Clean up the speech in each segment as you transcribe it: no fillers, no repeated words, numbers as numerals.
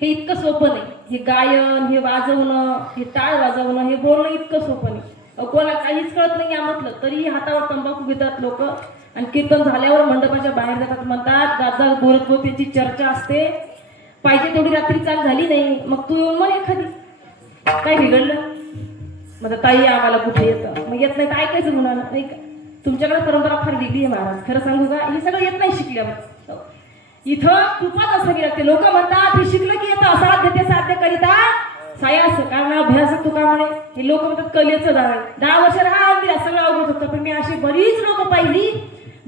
हे इतकं सोपं नाही. हे गायन, हे वाजवणं, हे टाळ वाजवणं, हे बोलणं इतकं सोपं नाही. कोणाला काहीच कळत नाही यामधलं, तरी हातावर तंबाखू घेतात लोक आणि कीर्तन झाल्यावर मंडपाच्या बाहेर जातात, म्हणतात गाजा गोरखोतीची चर्चा असते. पाहिजे तेवढी रात्री चाल झाली नाही, मग तू येऊन मग एखादी काय बिघडलं. मग ताई आम्हाला कुठे येतं, मग येत नाही तर ऐकायचं म्हणाला नाही का. तुमच्याकडे परंपरा फार वेगळी आहे महाराज, खरं सांगू का, हे सगळं येत नाही शिकल्यावर. इथं कृपाच असावी लागते. लोक म्हणतात हे शिकलं की येतं, असाध्य ते साध्य करिता सायास कारण अभ्यास तू का म्हणे. हे लोक म्हणतात कलेचं दाव आहे. 10 वर्ष राहा आळंदीला सगळं अवगत होतं, पण मी अशी बरीच लोक पाहिली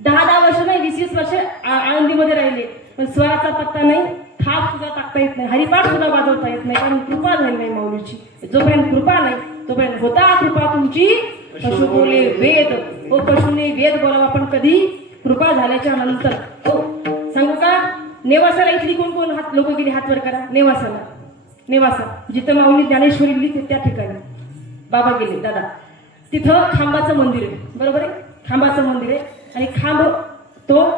10 वर्ष नाही 20 वर्ष आळंदीमध्ये राहिले, पण स्वराचा पत्ता नाही, थाप सुद्धा टाकता येत नाही, हरिपाठ सुद्धा वाजवता येत नाही, कारण कृपा झाली नाही माऊलीची. जोपर्यंत कृपा नाही तोपर्यंत होता कृपा तुमची पशु बोले वेद. हो पशुने वेद बोलावा, पण कधी कृपा झाल्याच्या नंतर. हो सांगू का, नेवासाला इथली कोण कोण हात लोक गेली हात वर करा. नेवासाला, नेवासा जिथं माऊली ज्ञानेश्वरी लिहिली त्या ठिकाणी बाबा गेले दादा. तिथं खांबाचं मंदिर आहे, बरोबर आहे, खांबाचं मंदिर आहे. आणि खांब तो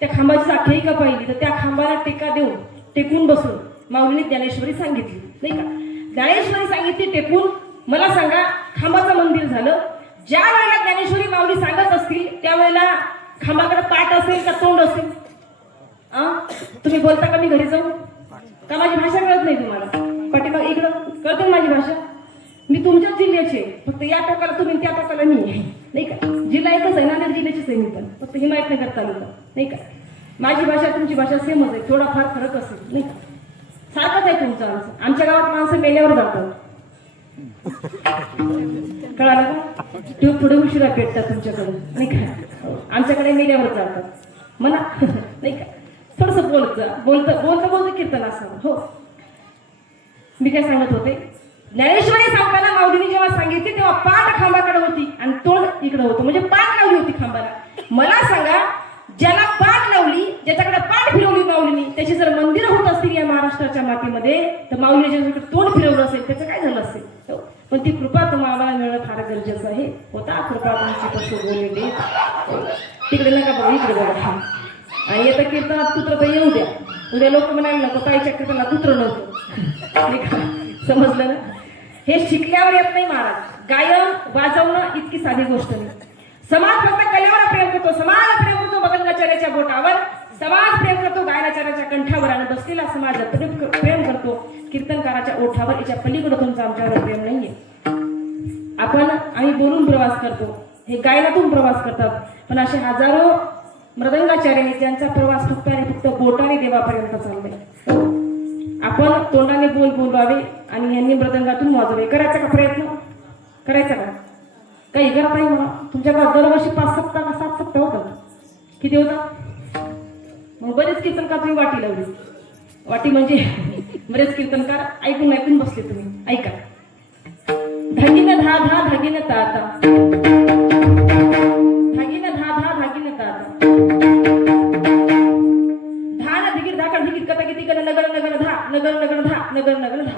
त्या खांबाची आख्यायिका पाहिली तर त्या खांबाला टेका देऊन टेकून बसून माऊलीने ज्ञानेश्वरी सांगितली नाही का. ज्ञानेश्वरी सांगितली टेकून. मला सांगा, खांबाचं मंदिर झालं, ज्या वेळेला ज्ञानेश्वरी माऊली सांगत असतील त्यावेळेला खांबाकडे पाठ असेल का तोंड असेल? तुम्ही बोलता का मी घरी जाऊ का? माझी भाषा कळत नाही तुम्हाला? पाठीमाग इकडं कळते माझी भाषा. मी तुमच्याच जिल्ह्याचे, फक्त या टोकाला तुम्ही त्या टोकाला मी आहे नाही का. जिल्हा एकच आहे, नांदेड जिल्ह्याचीच आहे मी, पण फक्त हिमायतनगर तालुका नाही का. माझी भाषा तुमची भाषा सेमच आहे, थोडाफार फरक असेल नाही का. सारखंच आहे तुमचं आमचं. आमच्या गावात माणसं मेल्यावर जातात, कळालं का. ट्यूब थोडे उशिरा भेटतात तुमच्याकडे नाही का, आमच्याकडे मेल्यावर जातात मला नाही का. थोडस बोलत कीर्तन असावं. हो मी काय सांगत होते, ज्ञानेश्वरी सांगताना माऊलीने जेव्हा सांगितली तेव्हा पाठ खांबाकडे होती आणि तोंड इकडे होतं, म्हणजे पाठ लावली होती खांबाला. मला सांगा, ज्याला पाठ लावली, ज्याच्याकडे पाठ फिरवली माऊलीने, त्याची जर मंदिर होत असतील या महाराष्ट्राच्या मातीमध्ये, तर माऊलीने ज्याच्याकडे तोंड फिरवलं असेल त्याचं काय झालं असेल. पण ती कृपा तुम्हाला मिळणं फार गरजेचं आहे. होता कृपा तुमची पशु बोललेली. तिकडे नका बघा, इकडे बघा. आणि येतं कीर्तनात कुत्र तर येऊ द्या, उद्या लोक म्हणायला नको ताईच्या कीर्तनात कुत्र नव्हतं. समजलं ना. हे शिकल्यावर येत नाही महाराज. गायन वाजवणं इतकी साधी गोष्ट नाही. समाज फक्त कलेवर प्रेम करतो, समाज प्रेम करतो मदंगाचार्याच्या बोटावर, समाज प्रेम करतो गायनाचार्याच्या कंठावर, आणि बसलेला समाज प्रेम करतो कीर्तनकाराच्या ओठावर. याच्या पलीकडे तुमचं आमच्यावर प्रेम नाहीये. आम्ही बोलून प्रवास करतो, हे गायनातून प्रवास करतात, पण असे हजारो मृदंगाचार्य ज्यांचा प्रवास फक्त आणि फक्त बोटाने देवापर्यंत चाललाय. आपण तोंडाने बोलवावे आणि यांनी मृदंगातून वाजवावे. करायचा का प्रयत्न? करायचा का? काही करत नाही म्हणा. तुमच्याकडे दरवर्षी 5 सप्ताह का 7 सप्ताह होतात. किती होतात? मग बरेच कीर्तनकार तुम्ही वाटी लावली. वाटी म्हणजे बरेच कीर्तनकार ऐकून ऐकून बसले तुम्ही. ऐका. धागिन धा धा धागिन ताता, धागिन धा धा धागिन ताता, धा न धिगिर धाकड धिगिर कथा किती गण नगर नगर धा नगर नगर धा नगर नगर धा.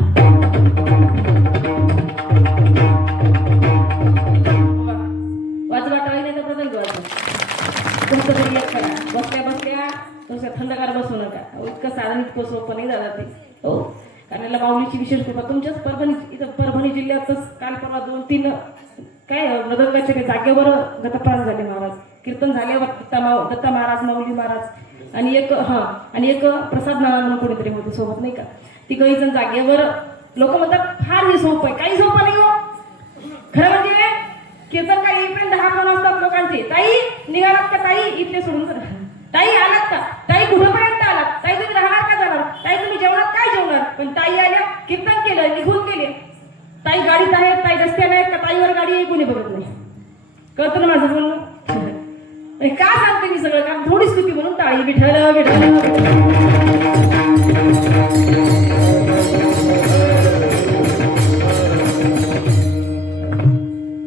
वाजवा टाळी नाही तर प्रसंग वाजवा. तुमचं तरी एक करा. बसल्या बसल्या तुमच्या थंडगार बसू नका. इतकं साधन इतकं सोपं नाही दादा ते. हो, कारण याला माऊलीची विशेष कृपा. तुमच्याच परभणी जिल्ह्यातच काल परवा 2-3 काय मृदंगाच्या जागेवर गतप्राण झाले महाराज. कीर्तन झाल्यावर दत्ता महाराज, माऊली महाराज आणि एक प्रसाद नाना म्हणून कोणीतरी होते सोबत नाही का. ती काही जण जागेवर. लोक म्हणतात फार हे सोपं आहे. काही सोपं नाही हो. खरं म्हणजे कीर्तन काय येईपर्यंत 10 फोन असतात लोकांचे. ताई निघालात का? ताई इथले सोडून जा. ताई आलात का? ताई कुठपर्यंत आलात? ताई तुम्ही राहणार का जाणार? ताई तुम्ही जेवणात काय जेवणार? पण ताई आल्या, कीर्तन केलं, निघून गेले. ताई गाडीत आहेत, ताई रस्त्याला आहेत का? ताईवर गाडी आहे कोणी बघत नाही. कळतं ना माझं बोलणं? का सांगते मी सगळं काम? थोडी स्तुती म्हणून टाळी. विठ्ठल विठ्ठल.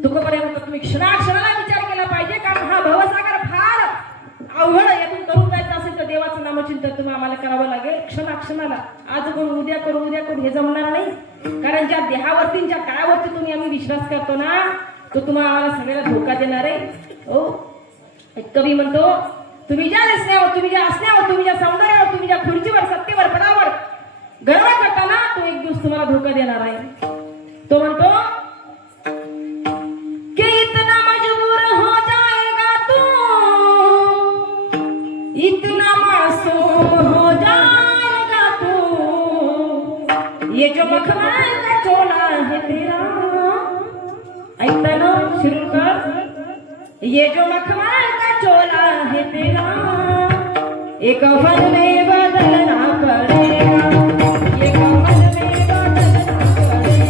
तुकोपर्यंत तुम्ही क्षणाक्षणाला विचार केला पाहिजे, कारण हा भवसागर फार अवघड. यातून करून जायचं असेल तर देवाचं नामचिंतन तुम्ही आम्हाला करावं लागेल क्षणाक्षणाला. आज करू, उद्या करू, उद्या करू हे जमणार नाही. कारण ज्या देहावरती, ज्या काळावरती तुम्ही आम्ही विश्वास करतो ना, तो तुम्हाला आम्हाला सगळ्याला धोका देणार आहे. हो, कवी म्हणतो, तुम्ही ज्या असण्यावर, तुम्ही ज्या असण्यावर, तुम्ही ज्या सौंदर्यावर, तुम्ही ज्या खुर्चीवर, सत्तेवर, पदावर गरबा करताना तो एक दिवस तुम्हाला धोका देणार आहे. तो म्हणतो कि इतना मजबूर हो जाएगा तू, इतना मासूम हो जाएगा तू, ये जो मखमल का चोला है तेरा. ऐकता ना शिरूरकर, ये जो मखमल का चोला है तेरा, एक फल में बदलना पड़ेगा, ये कफन में बदलना पड़ेगा.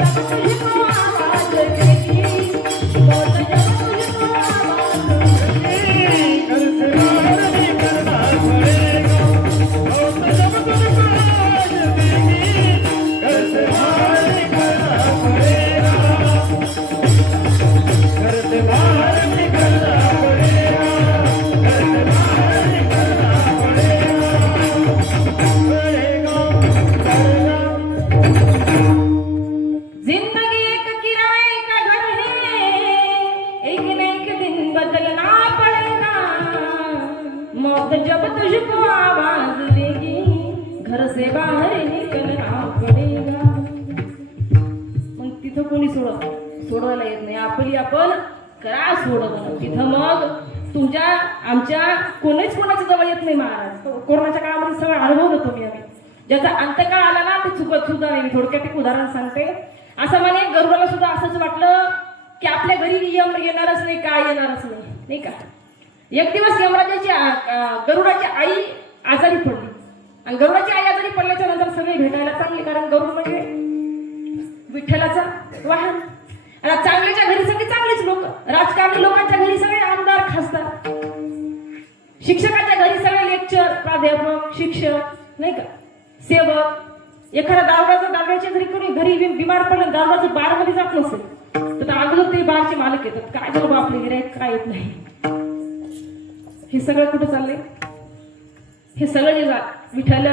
मौत जब तुझको आवाज देगी, मौत जब तुझको आवाज देगी, घर से बाहर निकलना पड़ेगा. मौत जब तुझको आवाज देगी, घर से बाहर निकलना पड़ेगा. घर से बाहर निकलना पड़ेगा. घर से बाहर निकलना पड़ेगा. जिंदगी एक किराए का घर है, एक न एक दिन बदलना पड़ेगा. मौत जब तुझको आवाज देगी, घर से बाहर निकलना पडेगा. मग तिथं कोणी सोडवायला येत नाही. आपण करा सोडवणं. तिथं मग तुमच्या आमच्या कोणीच कोणाच्या जवळ येत नाही महाराज. कोरोनाच्या काळामध्ये सगळं अनुभव होतो मी आम्ही. ज्याचा अंतकाळ आला ना ते चुकत सुद्धा नाही. थोडक्यात एक उदाहरण सांगते. असं म्हणे गरुडाला सुद्धा असंच वाटलं की आपल्या घरी यम येणारच नाही, काय येणारच नाही का. एक दिवस यमराजाची गरुडाची आई आजारी पडली आणि गरुडाची आई आजारी पडल्याच्या नंतर सगळे भेटायला चांगले, कारण गरुड म्हणजे विठ्ठलाचा वाहन. आणि चांगल्याच्या घरी सगळे चांगलेच लोक, राजकारणी लोकांच्या घरी सगळे आमदार खासदार, शिक्षकाच्या घरी सगळे लेक्चर प्राध्यापक शिक्षक नाही का, सेवक. एखादा दारुड्याच्या घरी बिमार पडलं, दारुड्याचं बार मध्ये जात नसेल तर अगोदर ते बारचे मालक येतात. काय जर आपले गिराईक काय येत नाही. हे सगळं कुठं चाललंय? हे सगळं जे विठ्ठल